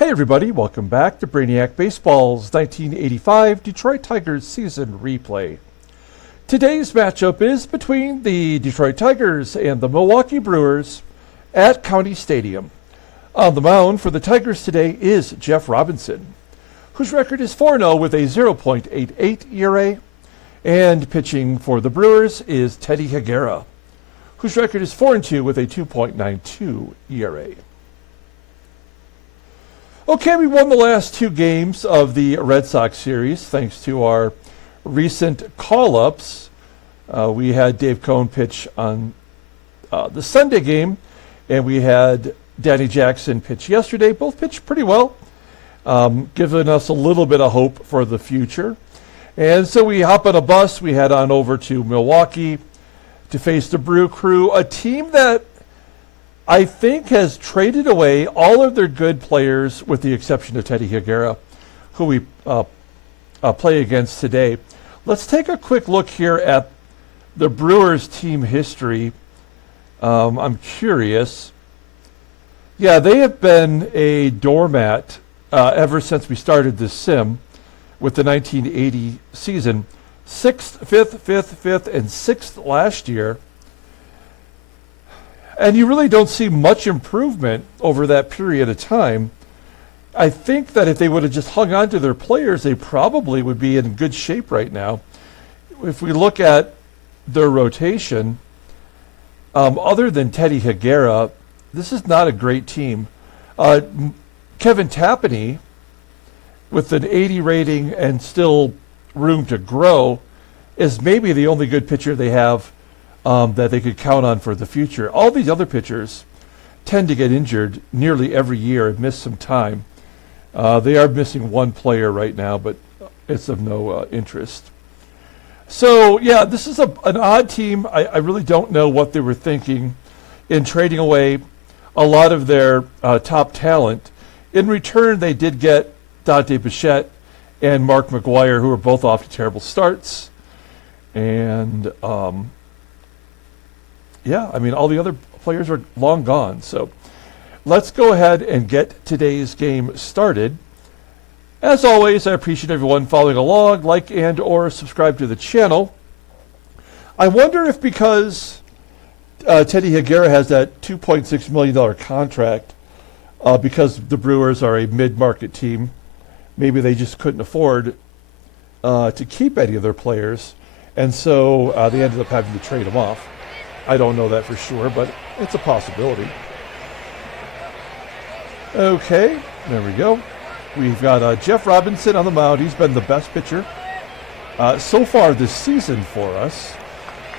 Hey everybody, welcome back to Brainiac Baseball's 1985 Detroit Tigers season replay. Today's matchup is between the Detroit Tigers and the Milwaukee Brewers at County Stadium. On the mound for the Tigers today is Jeff Robinson, whose record is 4-0 with a 0.88 ERA, and pitching for the Brewers is Teddy Higuera, whose record is 4-2 with a 2.92 ERA. Okay, we won the last two games of the Red Sox series thanks to our recent call-ups. We had Dave Cohn pitch on the Sunday game, and we had Danny Jackson pitch yesterday. Both pitched pretty well, giving us a little bit of hope for the future. And so we hop on a bus. We head on over to Milwaukee to face the Brew Crew, a team that I think has traded away all of their good players with the exception of Teddy Higuera, who we play against today. Let's take a quick look here at the Brewers team history. I'm curious. Yeah, they have been a doormat ever since we started this sim with the 1980 season. 6th, 5th, 5th, 5th, and 6th last year. And you really don't see much improvement over that period of time. I think that if they would have just hung on to their players, they probably would be in good shape right now. If we look at their rotation, other than Teddy Higuera, this is not a great team. Kevin Tapani, with an 80 rating and still room to grow, is maybe the only good pitcher they have that they could count on for the future. All these other pitchers tend to get injured nearly every year and miss some time. They are missing one player right now, but it's of no interest. So, yeah, this is an odd team. I really don't know what they were thinking in trading away a lot of their top talent. In return, they did get Dante Bichette and Mark McGWIRE, who are both off to terrible starts. And yeah, I mean, all the other players are long gone. So let's go ahead and get today's game started. As always, I appreciate everyone following along, like and or subscribe to the channel. I wonder if because Teddy Higuera has that $2.6 million contract, because the Brewers are a mid-market team, maybe they just couldn't afford to keep any of their players, and so they ended up having to trade them off. I don't know that for sure, but it's a possibility. Okay, there we go. We've got Jeff Robinson on the mound. He's been the best pitcher so far this season for us.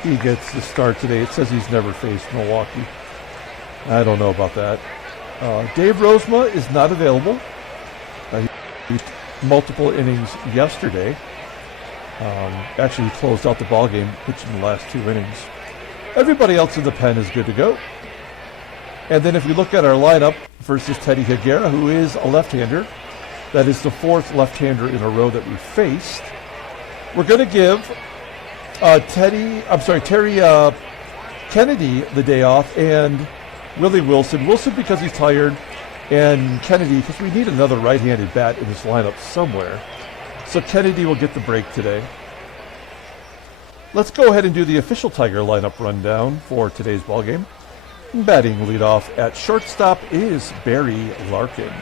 He gets the start today. It says he's never faced Milwaukee. I don't know about that. Dave Rozema is not available. He pitched multiple innings yesterday. Actually, he closed out the ball game, pitching the last 2 innings. Everybody else in the pen is good to go. And then if we look at our lineup versus Teddy Higuera, who is a left-hander, that is the 4th left-hander in a row that we faced. We're going to give Terry Kennedy the day off, and Willie Wilson. Wilson because he's tired, and Kennedy because we need another right-handed bat in this lineup somewhere. So Kennedy will get the break today. Let's go ahead and do the official Tiger lineup rundown for today's ballgame. Batting leadoff at shortstop is Barry Larkin.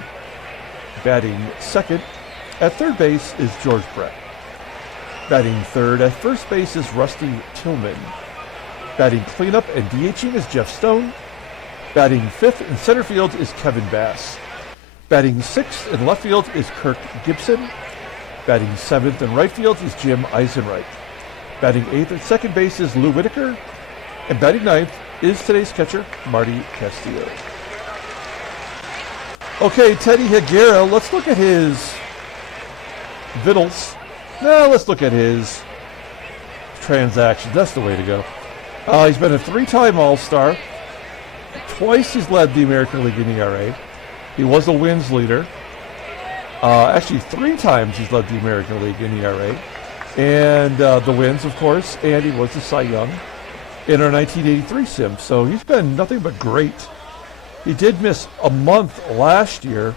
Batting second at third base is George Brett. Batting third at first base is Rusty Tillman. Batting cleanup and DHing is Jeff Stone. Batting fifth in center field is Kevin Bass. Batting sixth in left field is Kirk Gibson. Batting seventh in right field is Jim EISENREICH. Batting eighth at second base is Lou Whitaker. And batting ninth is today's catcher, Marty Castillo. Okay, Teddy Higuera, let's look at his vittles. No, let's look at his transactions. That's the way to go. He's been a 3-time All-Star. Twice he's led the American League in ERA. He was a wins leader. Actually, 3 times he's led the American League in ERA. And the wins, of course, and he was the Cy Young in our 1983 sim. So he's been nothing but great. He did miss a month last year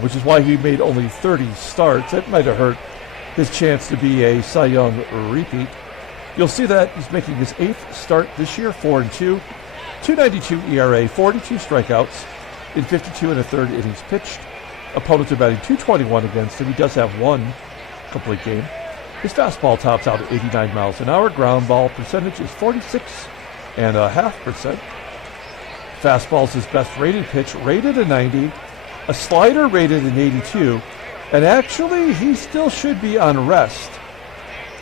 which is why he made only 30 starts. That might have hurt his chance to be a Cy Young repeat. You'll see that he's making his 8th start this year, 4-2, 2.92 ERA, 42 strikeouts in 52 and a third innings pitched. Opponents are batting 221 against him. He does have one complete game. His fastball tops out at 89 miles an hour. Ground ball percentage is 46.5%. Fastball's his best rated pitch, rated a 90. A slider rated an 82. And actually, he still should be on rest.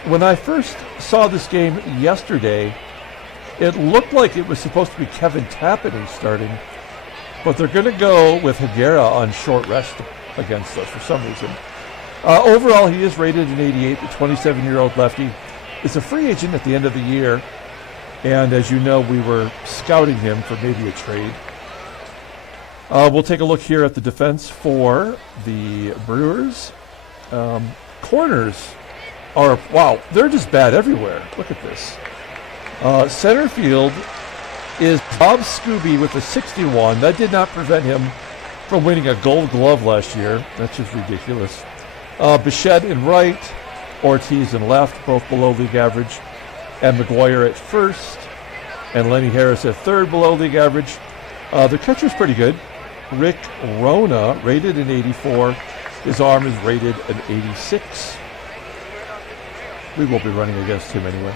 When I first saw this game yesterday, it looked like it was supposed to be Kevin Tapani starting, but they're going to go with Higuera on short rest against us for some reason. Overall, he is rated an 88. The 27-year-old lefty is a free agent at the end of the year, and as you know, we were scouting him for maybe a trade. We'll take a look here at the defense for the Brewers. Corners are, wow, they're just bad everywhere. Look at this. Center field is Bob Scooby with a 61. That did not prevent him from winning a Gold Glove last year. That's just ridiculous. Bichette in right, Ortiz in left, both below league average, and McGWIRE at first, and Lenny Harris at third, below league average. The catcher's pretty good. Rick Rona, rated an 84. His arm is rated an 86. We won't be running against him anyway.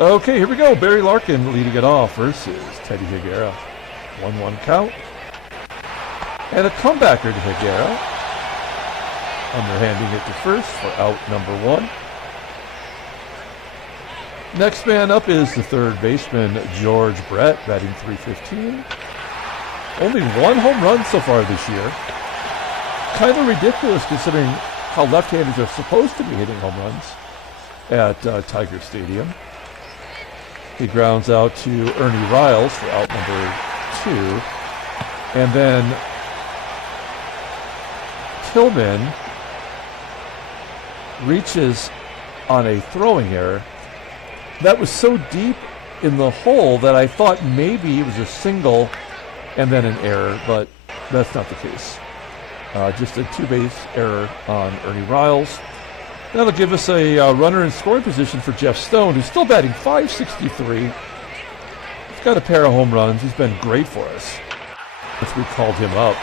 Okay, here we go. Barry Larkin leading it off versus Teddy Higuera. 1-1 count. And a comebacker to Higuera. Underhanding it to first for out number 1. Next man up is the third baseman, George Brett, batting .315. Only 1 home run so far this year. Kind of ridiculous considering how left-handers are supposed to be hitting home runs at Tiger Stadium. He grounds out to Ernie RILES for out number 2. And then TILLMAN reaches on a throwing error. That was so deep in the hole that I thought maybe it was a single and then an error, but that's not the case. Just a 2-base error on Ernie RILES. That'll give us a runner in scoring position for Jeff Stone, who's still batting .563. He's got a pair of home runs. He's been great for us since we called him up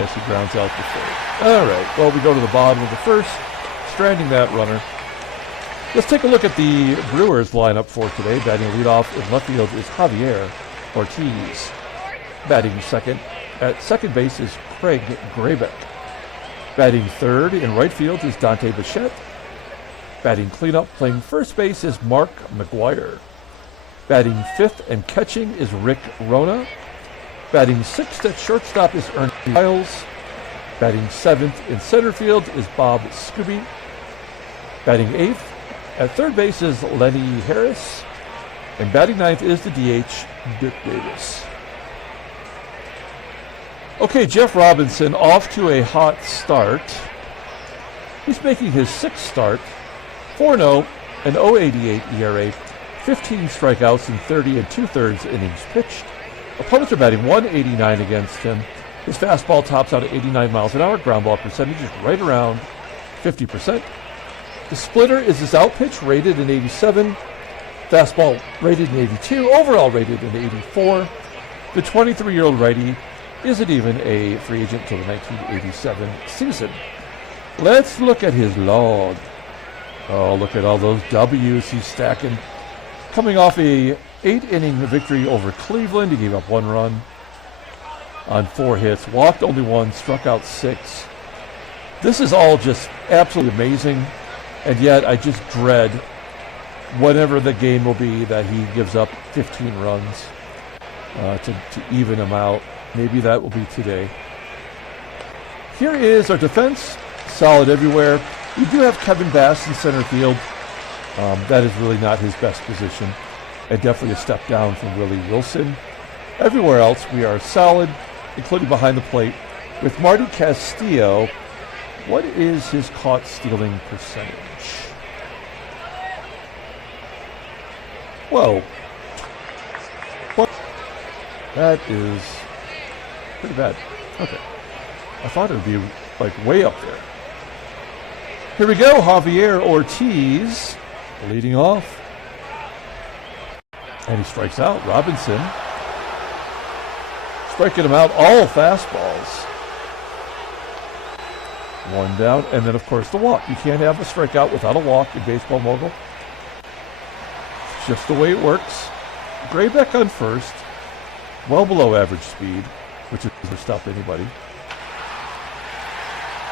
as he grounds out the third. All right, well, we go to the bottom of the first, stranding that runner. Let's take a look at the Brewers lineup for today. Batting leadoff in left field is Javier Ortiz. Batting second at second base is Craig GREBECK. Batting third in right field is Dante Bichette. Batting cleanup playing first base is Mark McGWIRE. Batting fifth and catching is Rick Rona. Batting sixth at shortstop is Ernie RILES. Batting seventh in center field is Bob Scooby. Batting eighth at third base is Lenny Harris. And batting ninth is the DH, Dick Davis. Okay, Jeff Robinson off to a hot start. He's making his sixth start, 4-0, an 0.88 ERA, 15 strikeouts in 30 and 2/3 innings pitched. Opponents are batting 189 against him. His fastball tops out at 89 miles an hour. Ground ball percentage is right around 50%. The splitter is his out pitch, rated an 87. Fastball rated an 82. Overall rated an 84. The 23-year-old righty isn't even a free agent until the 1987 season. Let's look at his log. Oh, look at all those W's he's stacking. Coming off a 8-inning victory over Cleveland, he gave up 1 run on 4 hits, walked only 1, struck out 6. This is all just absolutely amazing, and yet I just dread whatever the game will be that he gives up 15 runs to even him out. Maybe that will be today. Here is our defense, solid everywhere. We do have Kevin Bass in center field. That is really not his best position, and definitely a step down from Willie Wilson. Everywhere else, we are solid, including behind the plate. With Marty Castillo, what is his caught stealing percentage? Whoa. What? That is pretty bad. Okay. I thought it would be like way up there. Here we go, Javier ORTIZ leading off. And he strikes out. Robinson striking him out, all fastballs. One down, and then of course the walk. You can't have a strikeout without a walk in baseball mogul. It's just the way it works. GREBECK on first, well below average speed, which is to stop anybody.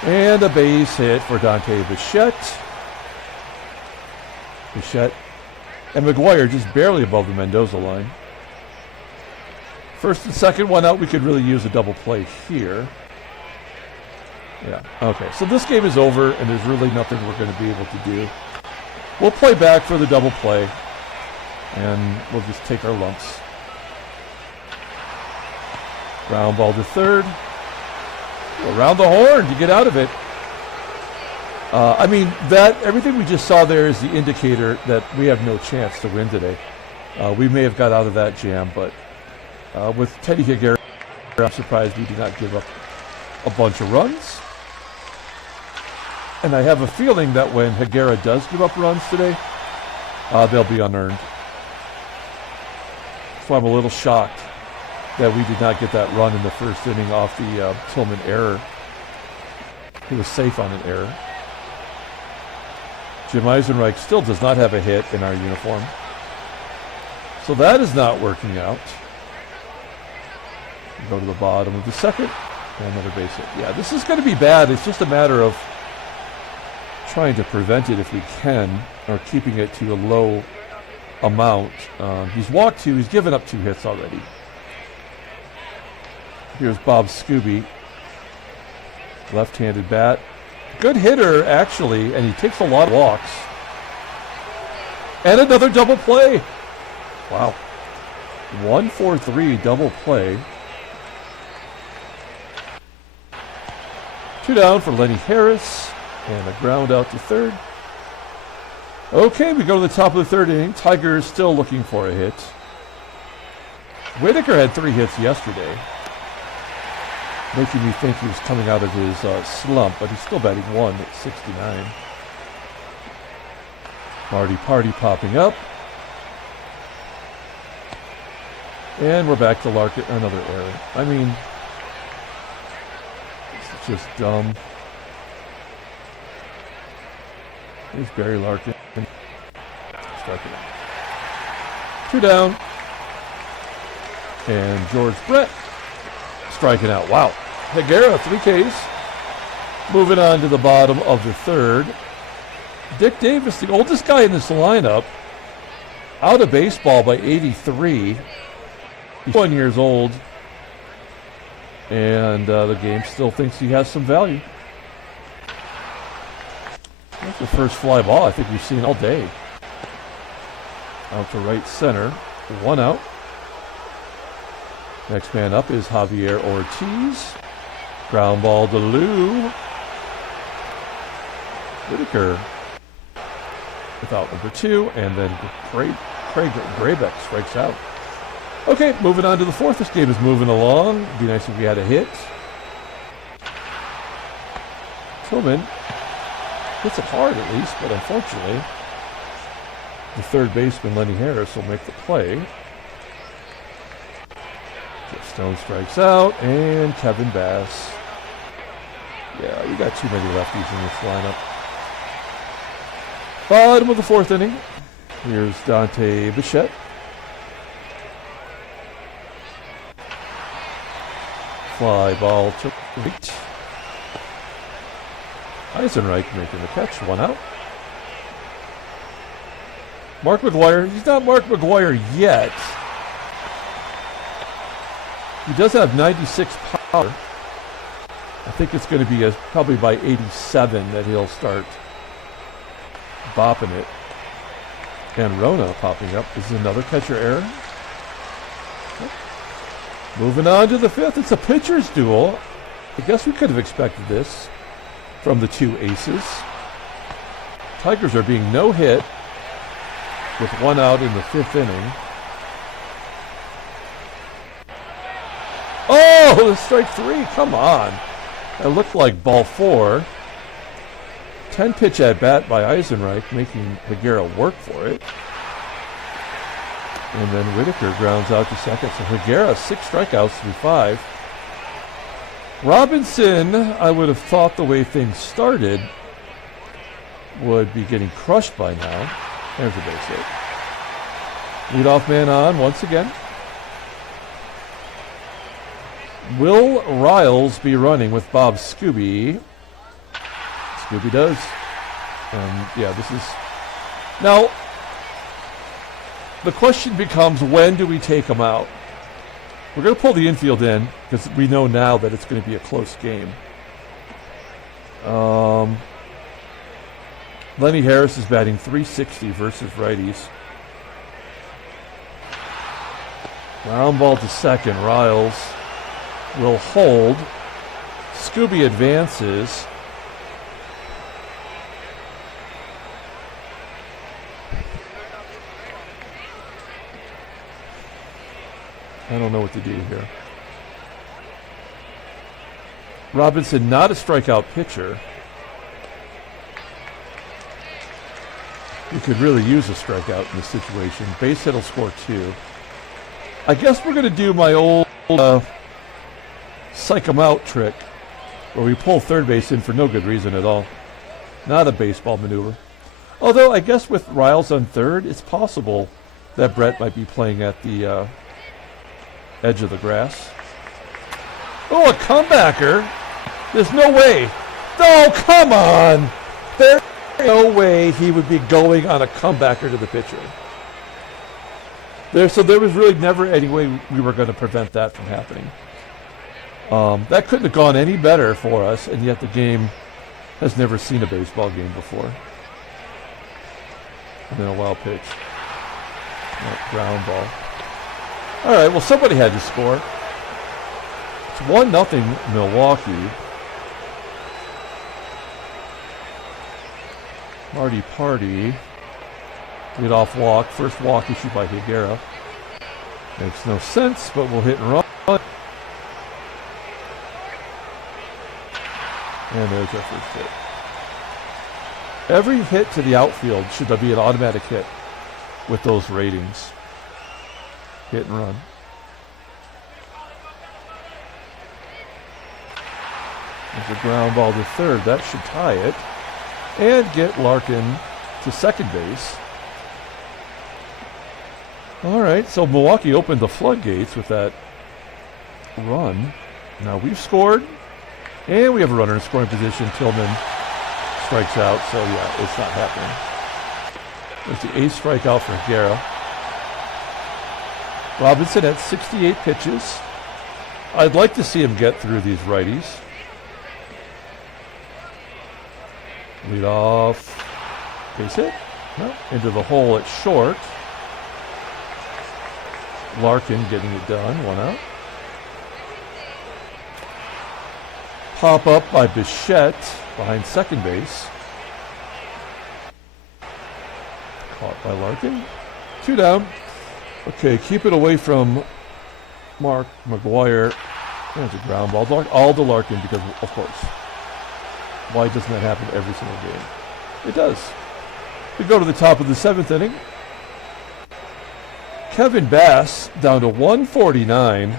And a base hit for Dante Bichette. And McGWIRE just barely above the Mendoza line. First and second, one out. We could really use a double play here. Yeah, okay. So this game is over, and there's really nothing we're going to be able to do. We'll play back for the double play, and we'll just take our lumps. Ground ball to third. Around the horn to get out of it. I mean, everything we just saw there is the indicator that we have no chance to win today. We may have got out of that jam, but with Teddy Higuera, I'm surprised we did not give up a bunch of runs. And I have a feeling that when Higuera does give up runs today, they'll be unearned. So I'm a little shocked that we did not get that run in the first inning off the Tillman error. He was safe on an error. Jim Eisenreich still does not have a hit in our uniform. So that is not working out. We go to the bottom of the second. And another base hit. Yeah, this is going to be bad. It's just a matter of trying to prevent it if we can, or keeping it to a low amount. He's walked 2. He's given up 2 hits already. Here's Bob SKUBE. Left-handed bat. Good hitter, actually, and he takes a lot of walks. And another double play. Wow. 1-4-3 double play. 2 down for Lenny Harris, and a ground out to third. Okay, we go to the top of the third inning. Tigers still looking for a hit. WHITAKER had 3 hits yesterday, making me think he was coming out of his slump, but he's still batting 1 at 69. Marty popping up. And we're back to LARKIN, another error. I mean, it's just dumb. Here's Barry Larkin. Striking out. 2 down. And George Brett striking out. Wow. Higuera, 3 Ks. Moving on to the bottom of the third. Dick Davis, the oldest guy in this lineup, out of baseball by 83. He's 1 years old. And the game still thinks he has some value. That's the first fly ball I think we've seen all day. Out to right center. 1 out. Next man up is Javier ORTIZ. Ground ball to Lou. WHITAKER without number 2, and then GREBECK strikes out. Okay, moving on to the fourth. This game is moving along. It'd be nice if we had a hit. Tillman hits it hard at least, but unfortunately, the third baseman, Lenny Harris, will make the play. Stone strikes out, and Kevin Bass. Yeah, you got too many lefties in this lineup. Bottom of the fourth inning. Here's Dante Bichette. Fly ball to right. EISENREICH making the catch. 1 out. Mark McGWIRE. He's not Mark McGWIRE yet. He does have 96 power. I think it's going to be probably by 87 that he'll start bopping it. And RONA popping up. This is another catcher error. Moving on to the fifth. It's a pitcher's duel. I guess we could have expected this from the 2 aces. Tigers are being no hit with 1 out in the 5th inning. Oh, strike 3. Come on. It looked like ball 4. 10-pitch at bat by EISENREICH, making Higuera work for it. And then WHITAKER grounds out to second. So Higuera, 6 strikeouts through 5. Robinson, I would have thought the way things started, would be getting crushed by now. There's a base hit. Leadoff man on once again. Will RILES be running with Bob SKUBE? SKUBE does. Yeah, this is... Now, the question becomes, when do we take him out? We're going to pull the infield in, because we know now that it's going to be a close game. Lenny Harris is batting .360 versus righties. Ground ball to second. RILES will hold. SKUBE advances. I don't know what to do here. Robinson, not a strikeout pitcher. You could really use a strikeout in this situation. Base hit will score 2. I guess we're going to do my old psych 'em out trick, where we pull third base in for no good reason at all. Not a baseball maneuver. Although I guess with RILES on third, it's possible that Brett might be playing at the edge of the grass. Oh, a comebacker. There's no way. Oh, come on. There's no way he would be going on a comebacker to the pitcher. So there was really never any way we were going to prevent that from happening. That couldn't have gone any better for us, and yet the game has never seen a baseball game before. And then a wild pitch. Ground ball. All right, well, somebody had to score. It's 1-0 Milwaukee. Marty Party. Lead off walk. First walk issued by Higuera. Makes no sense, but we'll hit and run. And there's our first hit. Every hit to the outfield should be an automatic hit with those ratings. Hit and run. There's a ground ball to third. That should tie it. And get Larkin to second base. All right, so Milwaukee opened the floodgates with that run. Now we've scored, and we have a runner in scoring position. TILLMAN strikes out, so yeah, it's not happening. There's the 8th strikeout for Higuera. Robinson at 68 pitches. I'd like to see him get through these righties. Lead off. Base hit. No, into the hole at short. Larkin getting it done. 1 out. Pop up by Bichette behind second base. Caught by Larkin. 2 down. Okay, keep it away from McGWIRE. There's a ground ball. All to Larkin because, of course. Why doesn't that happen every single game? It does. We go to the top of the 7th inning. Kevin Bass down to 149.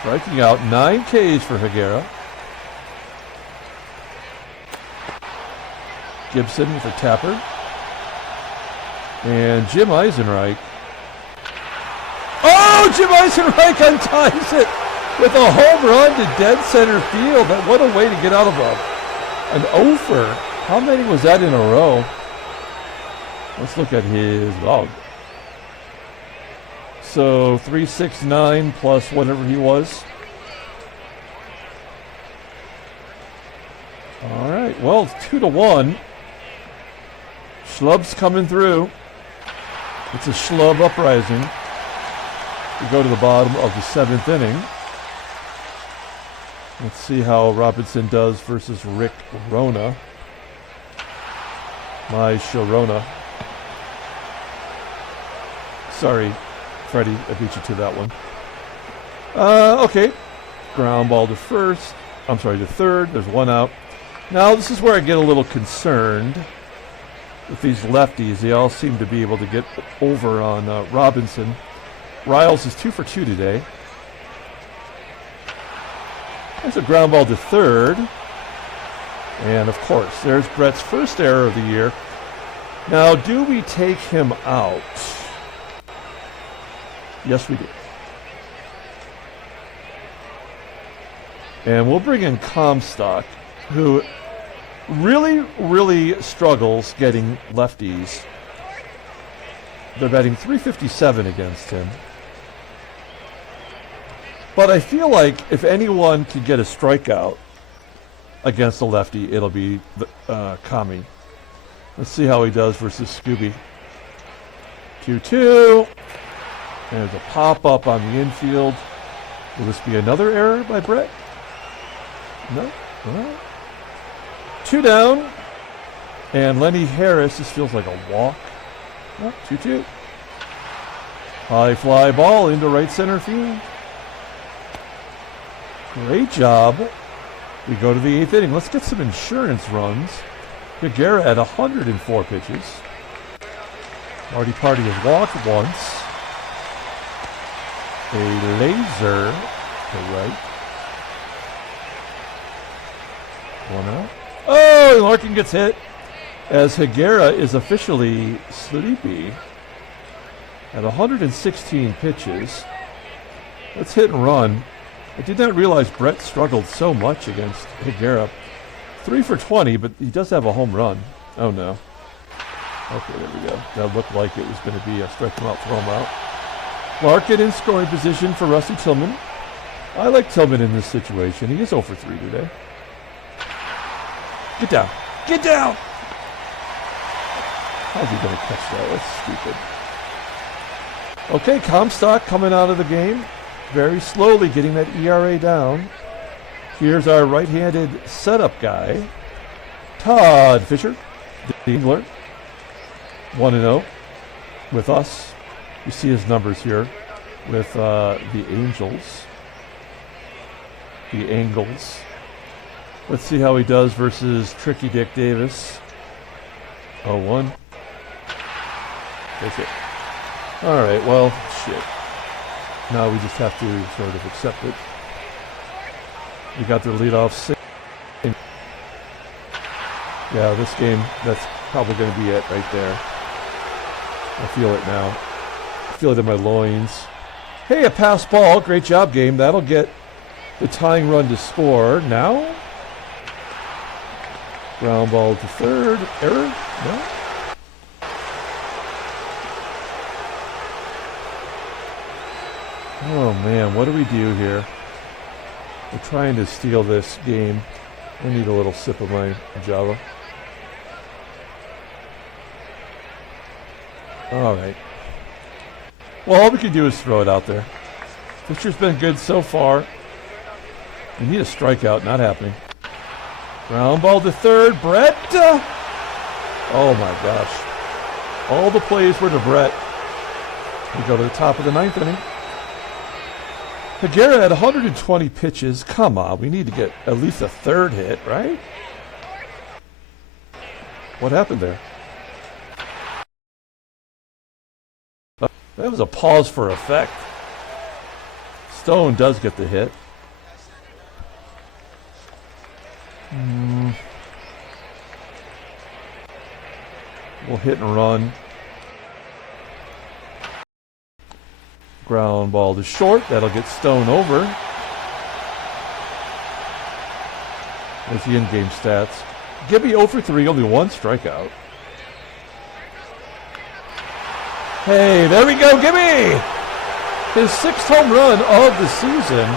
Striking out 9 Ks for Higuera. GIBSON with a tapper. And Jim EISENREICH. Oh, Jim EISENREICH unties it with a home run to dead center field. What a way to get out of an offer. How many was that in a row? Let's look at his log. So 369 plus whatever he was. All right, well, it's 2-1. Schlub's coming through. It's a Schlub uprising. We go to the bottom of the 7th inning. Let's see how Robinson does versus Rick RONA. My Sharona. Sorry, Freddie, I beat you to that one. Okay. Ground ball to first. I'm sorry, to third. There's one out. Now, this is where I get a little concerned with these lefties. They all seem to be able to get over on Robinson. Riles is 2 for 2 today. There's a ground ball to third. And, of course, there's Brett's first error of the year. Now, do we take him out? Yes, we do. And we'll bring in Comstock, who really struggles getting lefties. They're batting .357 against him. But I feel like if anyone could get a strikeout against a lefty, it'll be Kami. Let's see how he does versus SKUBE. 2-2. There's a pop-up on the infield. Will this be another error by Brett? No? All right. 2 down. And Lenny Harris, this feels like a walk. Oh, 2-2. High fly ball into right center field. Great job. We go to the 8th inning. Let's get some insurance runs. Higuera at 104 pitches. Marty Party has walked once. A laser to right. 1 out. Oh, Larkin gets hit as Higuera is officially sleepy at 116 pitches. Let's hit and run. I did not realize Brett struggled so much against Higuera. 3 for 20, but he does have a home run. Oh, no. Okay, there we go. That looked like it was going to be a strike him out, throw him out. Larkin in scoring position for Rusty Tillman. I like Tillman in this situation. He is 0 for 3 today. Get down. Get down! How's he going to catch that? That's stupid. Okay, Comstock coming out of the game. Very slowly getting that ERA down. Here's our right-handed setup guy, Todd Fisher, the Engler. 1-0 with us. You see his numbers here with the Angels. The Angles. Let's see how he does versus Tricky Dick Davis. 0-1. That's it. All right, well, shit. Now we just have to sort of accept it. We got their leadoff save. Yeah, this game, that's probably going to be it right there. I feel it now. I feel it in my loins. Hey, a pass ball. Great job, game. That'll get the tying run to score. Now, ground ball to third. Error? No? Oh, man, what do we do here? We're trying to steal this game. I need a little sip of my Java. All right. Well, all we can do is throw it out there. Fisher's been good so far. We need a strikeout. Not happening. Ground ball to third. Brett. Oh, my gosh. All the plays were to Brett. We go to the top of the 9th inning. Higuera had 120 pitches. Come on, we need to get at least a third hit, right? What happened there? That was a pause for effect. Stone does get the hit. We'll hit and run. Ground ball to short. That'll get Stone over. There's the in-game stats. Gibby 0 for 3, only 1 strikeout. Hey, there we go, Gibby! His 6th home run of the season.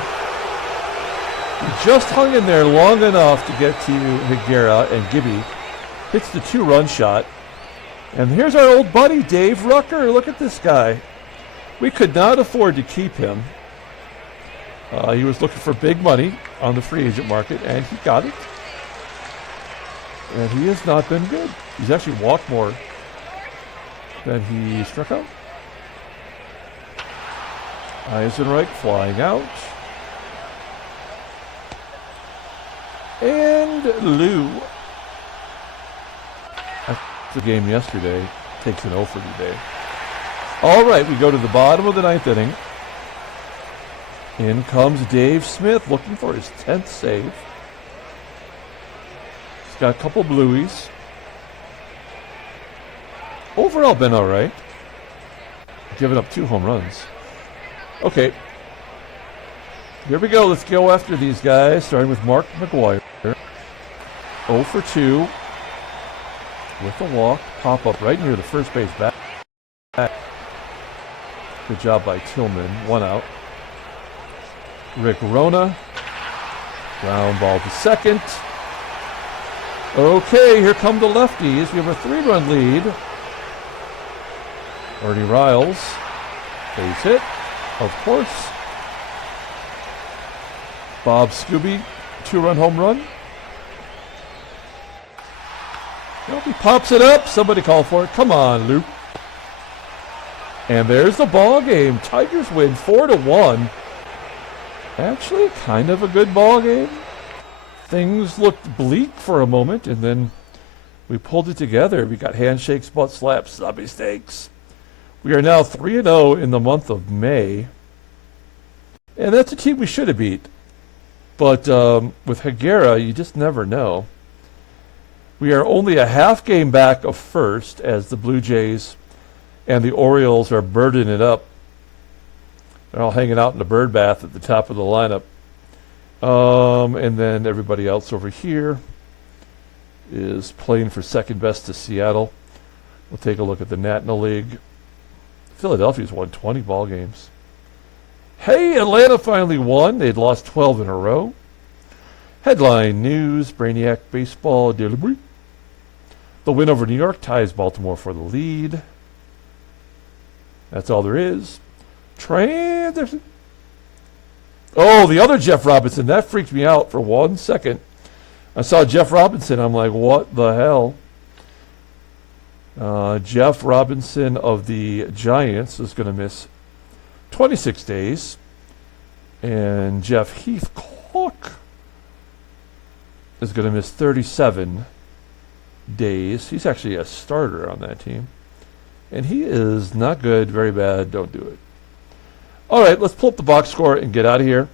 He just hung in there long enough to get to Higuera, and Gibby hits the 2-run shot. And here's our old buddy, Dave Rucker. Look at this guy. We could not afford to keep him. He was looking for big money on the free agent market, and he got it. And he has not been good. He's actually walked more than he struck out. Eisenreich flying out. And Lou, after the game yesterday, takes an 0 for today. All right, we go to the bottom of the 9th inning. In comes Dave Smith looking for his 10th save. He's got a couple blueies. Overall been all right. Giving up 2 home runs. Okay. Here we go. Let's go after these guys, starting with Mark McGWIRE. 0 for 2 with a walk. Pop up right near the first base back. Good job by Tillman. 1 out. Rick RONA. Ground ball to second. Okay, here come the lefties. We have a 3-run lead. Ernie RILES. Base hit, of course. Bob SKUBE, 2-run home run. Well, he pops it up. Somebody call for it. Come on, Luke. And there's the ball game. Tigers win 4-1. Actually, kind of a good ball game. Things looked bleak for a moment, and then we pulled it together. We got handshakes, butt slaps, zombie steaks. We are now 3-0 in the month of May. And that's a team we should have beat. But with Higuera, you just never know. We are only a half game back of first as the Blue Jays and the Orioles are birding it up. They're all hanging out in the bird bath at the top of the lineup. And then everybody else over here is playing for second best to Seattle. We'll take a look at the National League. Philadelphia's won 20 ball games. Hey, Atlanta finally won. They'd lost 12 in a row. Headline news, Brainiac baseball delivery. The win over New York ties Baltimore for the lead. That's all there is. Transition. Oh, the other Jeff Robinson. That freaked me out for 1 second. I saw Jeff Robinson. I'm like, what the hell? Jeff Robinson of the Giants is going to miss 26 days. And Jeff Heathcock is going to miss 37 days. He's actually a starter on that team. And he is not good, very bad. Don't do it. All right, let's pull up the box score and get out of here.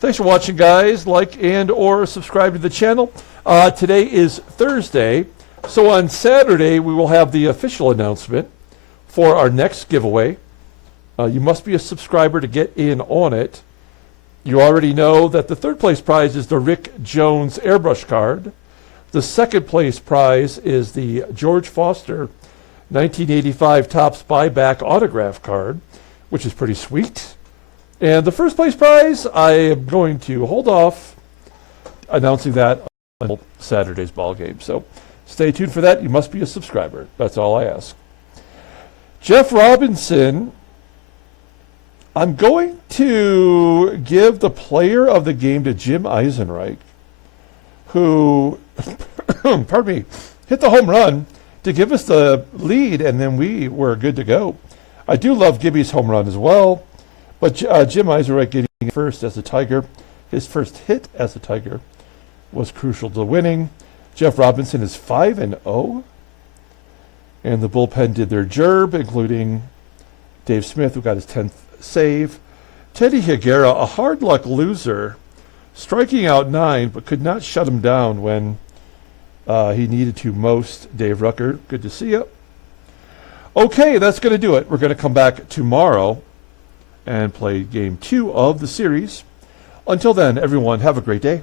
Thanks for watching, guys. Like and or subscribe to the channel. Today is Thursday. So on Saturday, we will have the official announcement for our next giveaway. You must be a subscriber to get in on it. You already know that the third place prize is the Rick Jones airbrush card. The second place prize is the George Foster 1985 Topps buyback autograph card, which is pretty sweet. And the first place prize, I am going to hold off announcing that until Saturday's ball game. So stay tuned for that. You must be a subscriber. That's all I ask. Jeff Robinson, I'm going to give the player of the game to Jim Eisenreich, who, pardon me, hit the home run to give us the lead, and then we were good to go. I do love Gibby's home run as well, but Jim Eisenreich getting first as a Tiger, his first hit as a Tiger, was crucial to winning. Jeff Robinson is 5-0, and the bullpen did their job, including Dave Smith, who got his 10th save. Teddy Higuera, a hard luck loser, striking out 9, but could not shut him down when he needed to most. Dave Rucker, good to see you. Okay, that's going to do it. We're going to come back tomorrow and play game 2 of the series. Until then, everyone, have a great day.